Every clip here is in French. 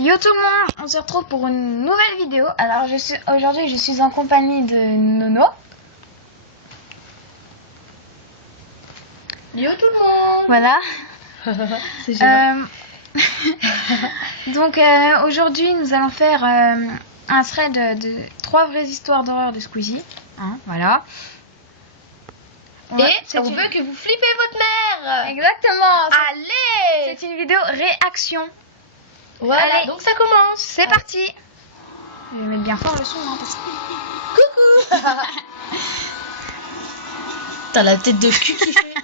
Yo tout le monde, on se retrouve pour une nouvelle vidéo. Alors aujourd'hui je suis en compagnie de Nono. Yo tout le monde. Voilà. C'est génial. Donc aujourd'hui nous allons faire un thread de 3 vraies histoires d'horreur de Squeezie. Hein, voilà. Et on veut que vous flippez votre mère. Exactement. Allez. C'est une vidéo réaction. Voilà, Allez. donc ça commence. C'est parti. Je vais mettre bien fort le son hein, parce que... Coucou. T'as la tête de cul qui fait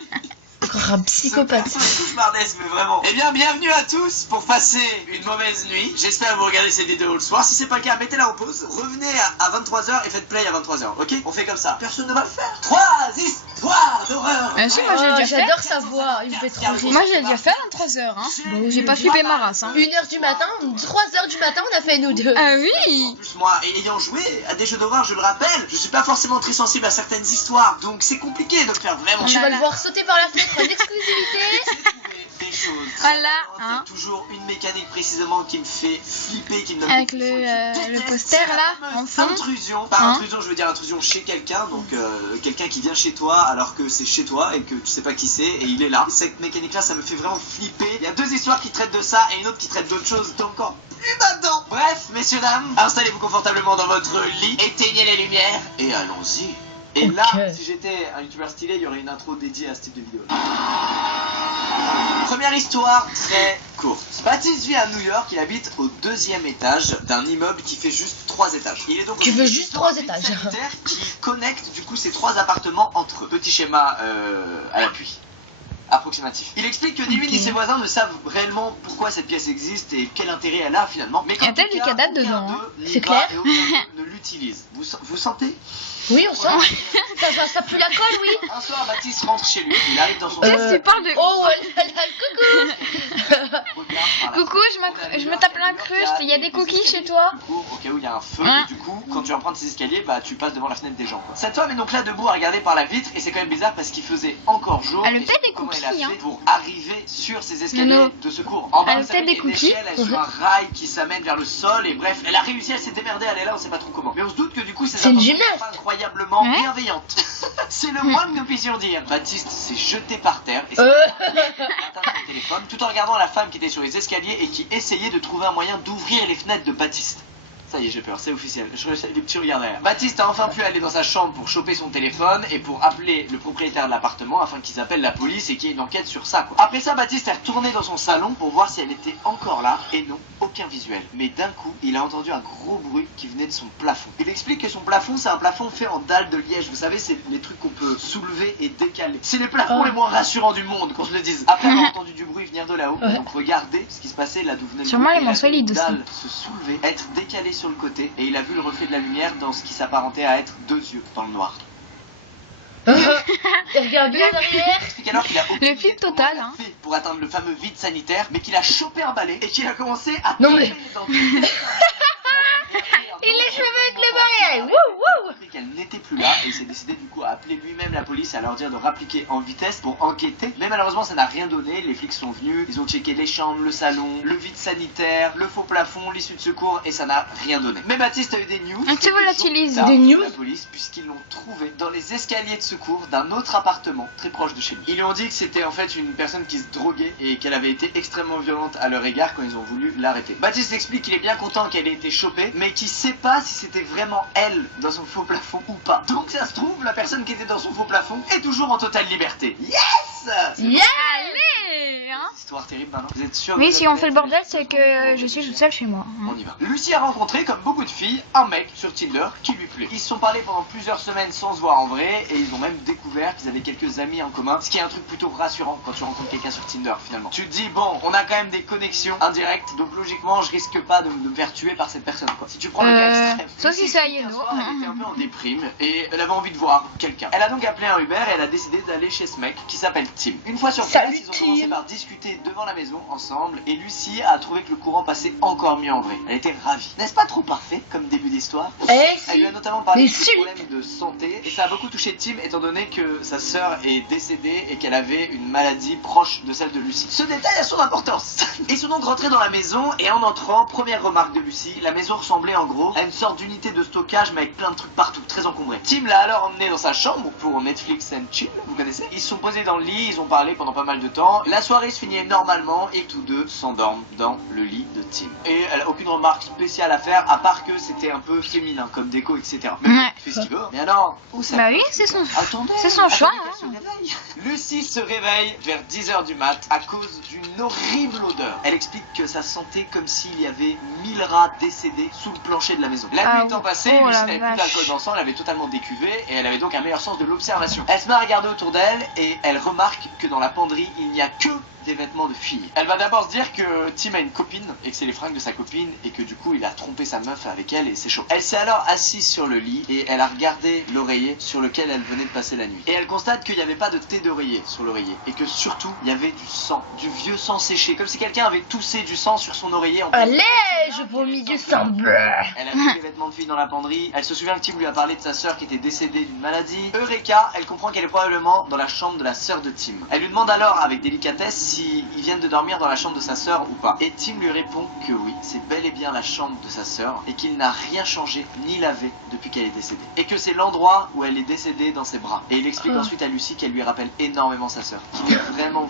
encore un psychopathe. Cauchemardesque, mais vraiment. Eh bien, bienvenue à tous pour passer une mauvaise nuit. J'espère que vous regardez cette vidéo le soir. Si c'est pas le cas, mettez-la en pause. Revenez à 23h et faites play à 23h, ok? On fait comme ça. Personne ne va le faire. 3 histoires d'horreur. Si, moi j'ai déjà fait. J'adore sa voix, il me fait trop rire. Moi j'ai déjà fait à 23h. Hein. Bon, j'ai pas flippé ma race. Hein. 1h du matin, 3h du matin, on a fait nous deux. Ah oui. En plus, moi, ayant joué à des jeux d'horreur, je le rappelle, je suis pas forcément très sensible à certaines histoires. Donc c'est compliqué de faire vraiment. Tu vas le voir sauter par la fenêtre en exclusivité. Des choses. Voilà, Il y hein. a toujours une mécanique précisément qui me fait flipper, qui me donne Avec des le, frissons. Je le déteste, poster, c'est la là, fameuse en fond. Intrusion. Par Hein. intrusion, je veux dire intrusion chez quelqu'un, donc quelqu'un qui vient chez toi alors que c'est chez toi et que tu sais pas qui c'est et il est là. Cette mécanique-là, ça me fait vraiment flipper. Il y a 2 histoires qui traitent de ça et une autre qui traite d'autre chose, donc encore plus là-dedans. Bref, messieurs, dames, installez-vous confortablement dans votre lit, éteignez les lumières et allons-y. Et là, si j'étais un youtubeur stylé, il y aurait une intro dédiée à ce type de vidéo. Première histoire très courte. Baptiste vit à New York, il habite au 2e étage d'un immeuble qui fait juste 3 étages. Il est donc Tu veux juste 3 étages. sanitaire qui connecte du coup ces 3 appartements entre eux. Petit schéma à l'appui. Approximatif. Il explique que ni lui ni ses voisins ne savent réellement pourquoi cette pièce existe et quel intérêt elle a finalement. Mais Il y a peut-être des cadavres dedans, hein. C'est clair. Et aucun d'eux ne l'utilise. Vous sentez? Oui, on sent. ça pue la colle, oui. Un soir, Baptiste rentre chez lui, il arrive dans son Qu'est-ce que tu parles de... Oh, coucou. Coucou, je me tape l'incruste, il y a des cookies chez toi? Au cas où il y a un feu, Hein? et du coup, quand tu empruntes ces escaliers, bah tu passes devant la fenêtre des gens. Quoi. Cet homme est donc là debout à regarder par la vitre, et c'est quand même bizarre parce qu'il faisait encore jour. Elle me et fait des comment cookies, elle a fait hein. pour arriver sur ces escaliers Nono. de secours. En bas, Elle vous fait savez, des il y a une cookies. échelle, elle est sur un rail qui s'amène vers le sol, et bref, elle a réussi à se démerder, elle est là, on sait pas trop comment. Mais on se doute que du coup, C'est une intentions gymnaste. sont incroyablement Ouais. bienveillantes. C'est le moins que nous puissions dire. Baptiste s'est jeté par terre et s'est atteint son téléphone tout en regardant la femme qui était sur les escaliers et qui essayait de trouver un moyen d'ouvrir les fenêtres de Baptiste. Ça y est, j'ai peur, c'est officiel. Je les petits regards derrière. Baptiste a enfin pu aller dans sa chambre pour choper son téléphone et pour appeler le propriétaire de l'appartement afin qu'ils appellent la police et qu'il y ait une enquête sur ça, quoi. Après ça, Baptiste est retourné dans son salon pour voir si elle était encore là et non, aucun visuel. Mais d'un coup, il a entendu un gros bruit qui venait de son plafond. Il explique que son plafond, c'est un plafond fait en dalles de liège. Vous savez, c'est les trucs qu'on peut soulever et décaler. C'est les plafonds les moins rassurants du monde, qu'on se le dise. Après avoir entendu du bruit venir de là-haut, donc regardez ce qui se passait là d'où venait le Sûrement bruit. les Il a moins vu solides une aussi. dalle se soulever, être décalée sur le côté et il a vu le reflet de la lumière dans ce qui s'apparentait à être 2 yeux dans le noir. Il regarde bien derrière. Il explique alors qu'il a aucune Le idée flip de comment total, il a hein. fait pour atteindre le fameux vide sanitaire, mais qu'il a chopé un balai et qu'il a commencé à Non, taper mais- dans Il les cheveux avec le barrière. Wouh, wouh. qu'elle n'était plus là et il s'est décidé du coup à appeler lui-même la police et à leur dire de rappliquer en vitesse pour enquêter. Mais malheureusement ça n'a rien donné, les flics sont venus, ils ont checké les chambres, le salon, le vide sanitaire, le faux plafond, l'issue de secours et ça n'a rien donné. Mais Baptiste a eu des news. Un petit volatilise. quelques jours plus tard, Des news de la police puisqu'ils l'ont trouvé dans les escaliers de secours d'un autre appartement très proche de chez lui. Ils lui ont dit que c'était en fait une personne qui se droguait et qu'elle avait été extrêmement violente à leur égard quand ils ont voulu l'arrêter. Baptiste explique qu'il est bien content qu'elle ait été chopée mais qu'il sait pas si c'était vraiment elle dans son faux plafond ou pas. Donc ça se trouve, la personne qui était dans son faux plafond est toujours en totale liberté. Yes! Yeah. Allez, hein. Histoire terrible maintenant. Vous êtes sûr? Oui, si on fait le bordel, c'est que je suis toute seule chez moi. On y va. Lucie a rencontré, comme beaucoup de filles, un mec sur Tinder qui lui plaît. Ils se sont parlé pendant plusieurs semaines sans se voir en vrai et ils ont même découvert qu'ils avaient quelques amis en commun, ce qui est un truc plutôt rassurant quand tu rencontres quelqu'un sur Tinder finalement. Tu te dis, bon, on a quand même des connexions indirectes, donc logiquement, je risque pas de me faire tuer par cette personne, quoi. Si tu prends le cas extrême. sauf si Lucie c'est explique qu'un Ayano. soir, elle était un peu en déprime et elle avait envie de voir quelqu'un. Elle a donc appelé un Uber et elle a décidé d'aller chez ce mec qui s'appelle Tim. Une fois sur place, Salut, ils ont commencé Tim. par discuter discuté devant la maison ensemble et Lucie a trouvé que le courant passait encore mieux en vrai. Elle était ravie. N'est-ce pas trop parfait comme début d'histoire? Elle lui a notamment parlé de ses problèmes de santé et ça a beaucoup touché Tim étant donné que sa sœur est décédée et qu'elle avait une maladie proche de celle de Lucie. Ce détail a son importance. Ils sont donc rentrés dans la maison et en entrant, première remarque de Lucie, la maison ressemblait en gros à une sorte d'unité de stockage mais avec plein de trucs partout, très encombré. Tim l'a alors emmené dans sa chambre pour Netflix and chill, vous connaissez. Ils se sont posés dans le lit, ils ont parlé pendant pas mal de temps. La soirée se finit normalement et tous deux s'endorment dans le lit de Tim. Et elle a aucune remarque spéciale à faire à part que c'était un peu féminin comme déco, etc. Mais Ouais. tu fais ce qu'il veut. Mais alors, où ça? Bah oui, c'est son, Attendez, c'est son choix. attendez qu'elle se réveille. Lucie se réveille vers 10h du mat à cause d'une horrible odeur. Elle explique que ça sentait comme s'il y avait 1000 rats décédés sous le plancher de la maison. La nuit étant passée, oh Lucie la n'avait plus vache. d'alcool dans le sang, elle avait totalement décuvé et elle avait donc un meilleur sens de l'observation. Elle se met à regarder autour d'elle et elle remarque que dans la penderie, il n'y a que des vêtements de fille. Elle va d'abord se dire que Tim a une copine et que c'est les fringues de sa copine et que du coup il a trompé sa meuf avec elle et c'est chaud. Elle s'est alors assise sur le lit et elle a regardé l'oreiller sur lequel elle venait de passer la nuit. Et elle constate qu'il n'y avait pas de thé d'oreiller sur l'oreiller et que surtout il y avait du sang, du vieux sang séché, comme si quelqu'un avait toussé du sang sur son oreiller. Allez, je vomis du sang bleu. Elle a mis les vêtements de fille dans la penderie. Elle se souvient que Tim lui a parlé de sa sœur qui était décédée d'une maladie. Eureka, elle comprend qu'elle est probablement dans la chambre de la sœur de Tim. Elle lui demande alors avec délicatesse s'ils viennent de dormir dans la chambre de sa sœur ou pas. Et Tim lui répond que oui, c'est bel et bien la chambre de sa sœur et qu'il n'a rien changé ni lavé depuis qu'elle est décédée. Et que c'est l'endroit où elle est décédée dans ses bras. Et il explique ensuite à Lucie qu'elle lui rappelle énormément sa sœur. Qu'il est vraiment.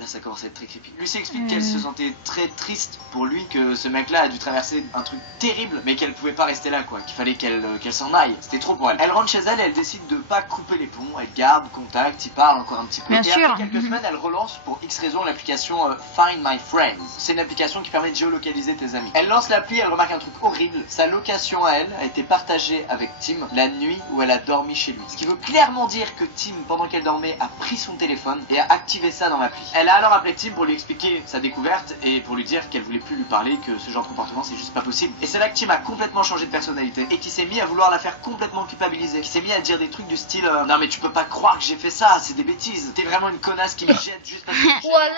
Là ça commence à être très creepy. Lucie explique qu'elle se sentait très triste pour lui, que ce mec là a dû traverser un truc terrible mais qu'elle pouvait pas rester là quoi, qu'il fallait qu'elle s'en aille, c'était trop pour elle. Elle rentre chez elle et elle décide de pas couper les ponts, elle garde contact, il parle encore un petit peu. Bien et sûr. après quelques semaines elle relance pour X raison l'application Find My Friends. C'est une application qui permet de géolocaliser tes amis. Elle lance l'appli, elle remarque un truc horrible, sa location à elle a été partagée avec Tim la nuit où elle a dormi chez lui. Ce qui veut clairement dire que Tim pendant qu'elle dormait a pris son téléphone et a activé ça dans l'appli. Elle a alors appelé Tim pour lui expliquer sa découverte et pour lui dire qu'elle voulait plus lui parler, que ce genre de comportement c'est juste pas possible. Et c'est là que Tim a complètement changé de personnalité et qui s'est mis à vouloir la faire complètement culpabiliser, qui s'est mis à dire des trucs du style non mais tu peux pas croire que j'ai fait ça, c'est des bêtises, t'es vraiment une connasse qui me jette juste parce que Voilà.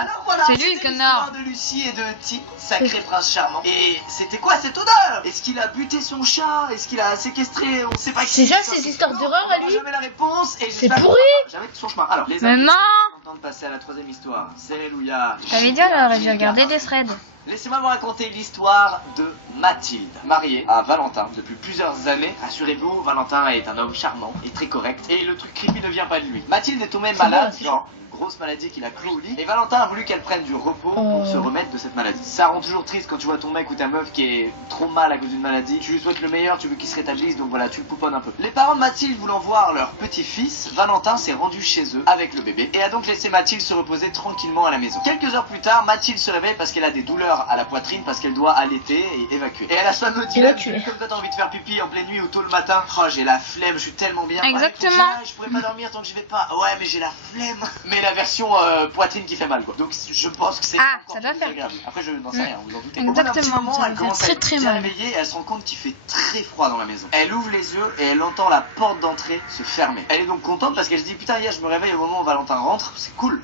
Alors voilà, c'est lui le c'était connard. l'histoire de Lucie et de Tim, sacré prince charmant. Et c'était quoi cette odeur? Est-ce qu'il a buté son chat? Est-ce qu'il a séquestré? On sait pas qui. C'est ça, ces histoires d'horreur à lui? Jamais la réponse et C'est j'espère qu'on pourri. saura jamais de son chemin. Alors les Mais amis, non. on tente de passer à la troisième histoire, celle où il y a. J'avais dit alors, j'ai regardé des threads. Laissez-moi vous raconter l'histoire de Mathilde, mariée à Valentin depuis plusieurs années. Rassurez-vous, Valentin est un homme charmant et très correct. Et le truc creepy ne vient pas de lui. Mathilde est tombée malade, genre une grosse maladie qui l'a cloué au lit. Et Valentin a voulu qu'elle prenne du repos pour se remettre de cette maladie. Ça rend toujours triste quand tu vois ton mec ou ta meuf qui est trop mal à cause d'une maladie. Tu lui souhaites le meilleur, tu veux qu'il se rétablisse, donc voilà, tu le pouponnes un peu. Les parents de Mathilde voulant voir leur petit-fils, Valentin s'est rendu chez eux avec le bébé et a donc laissé Mathilde se reposer tranquillement à la maison. Quelques heures plus tard, Mathilde se réveille parce qu'elle a des douleurs à la poitrine, parce qu'elle doit allaiter et évacuer. Et elle a ce fameux dilemme, comme toi t'as envie de faire pipi en pleine nuit ou tôt le matin. Oh j'ai la flemme, je suis tellement bien. Exactement. Ouais, je pourrais pas dormir tant que j'y vais pas. Ouais mais j'ai la flemme. Mais la version poitrine qui fait mal quoi. Donc je pense que c'est Ah, encore ça doit plus faire. agréable. Après je n'en sais rien, vous en doutez. Exactement, Au bout d'un petit moment, ça elle fait commence à très, être très bien mal. réveillée et elle se rend compte qu'il fait très froid dans la maison. Elle ouvre les yeux et elle entend la porte d'entrée se fermer. Elle est donc contente parce qu'elle se dit putain hier je me réveille au moment où Valentin rentre, c'est cool.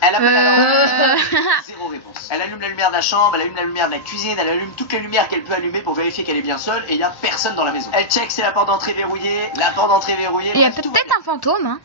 Elle appelle alors zéro réponse. Elle allume la lumière de la chambre, elle allume la lumière de la cuisine, elle allume toutes les lumières qu'elle peut allumer pour vérifier qu'elle est bien seule et il y a personne dans la maison. Elle check c'est la porte d'entrée verrouillée, la porte d'entrée verrouillée. Il y a bref, tout va peut-être un fantôme, hein.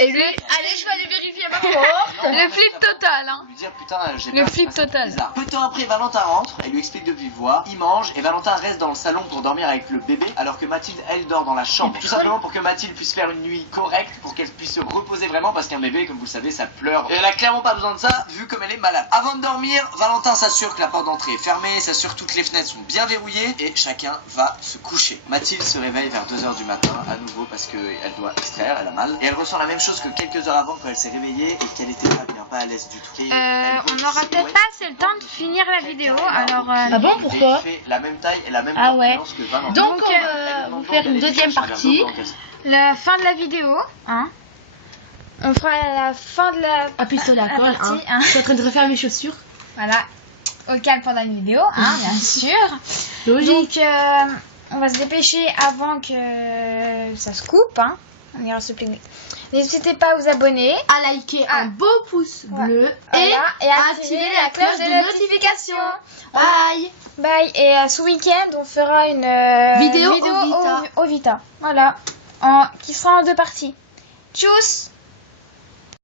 Et lui, allez, je vais aller vérifier ma porte. bien. Le flip total, hein. Lui dire putain j'ai Le peur, flip c'est total. bizarre. Peu de temps après Valentin rentre, elle lui explique de vive voix, il mange et Valentin reste dans le salon pour dormir avec le bébé alors que Mathilde elle dort dans la chambre. Tout simplement pour que Mathilde puisse faire une nuit correcte, pour qu'elle puisse se reposer vraiment parce qu'un bébé comme vous le savez ça pleure. Et elle a clairement pas besoin de ça vu comme elle est malade. Avant de dormir, Valentin s'assure que la porte d'entrée est fermée, s'assure que toutes les fenêtres sont bien verrouillées et chacun va se coucher. Mathilde se réveille vers 2h du matin à nouveau parce qu'elle doit extraire, elle a mal. Et elle ressent la même chose que quelques heures avant quand elle s'est réveillée et qu'elle était pas bien, pas à l'aise du tout. Et elle On voit n'aura une peut-être silhouette pas assez le temps de finir la vidéo, alors... Ah bon, pourquoi? fait la même taille et la même Ah ouais. corpulence que Valentin. Donc, on Donc, va vous faire une deuxième partie. La fin de la vidéo, hein. On fera la fin de la... Appuie sur la colle, hein. partie, hein. Je suis en train de refaire mes chaussures. Voilà. Au calme pendant la vidéo, hein, bien sûr. Logique. Donc, on va se dépêcher avant que ça se coupe. Hein. On ira se plaigner. N'hésitez pas à vous abonner. À liker un beau pouce bleu Voilà, et à activer la cloche de notification. Bye. Bye. Et ce week-end, on fera une vidéo au Vita. Voilà. Qui sera en 2 parties. Tchuss.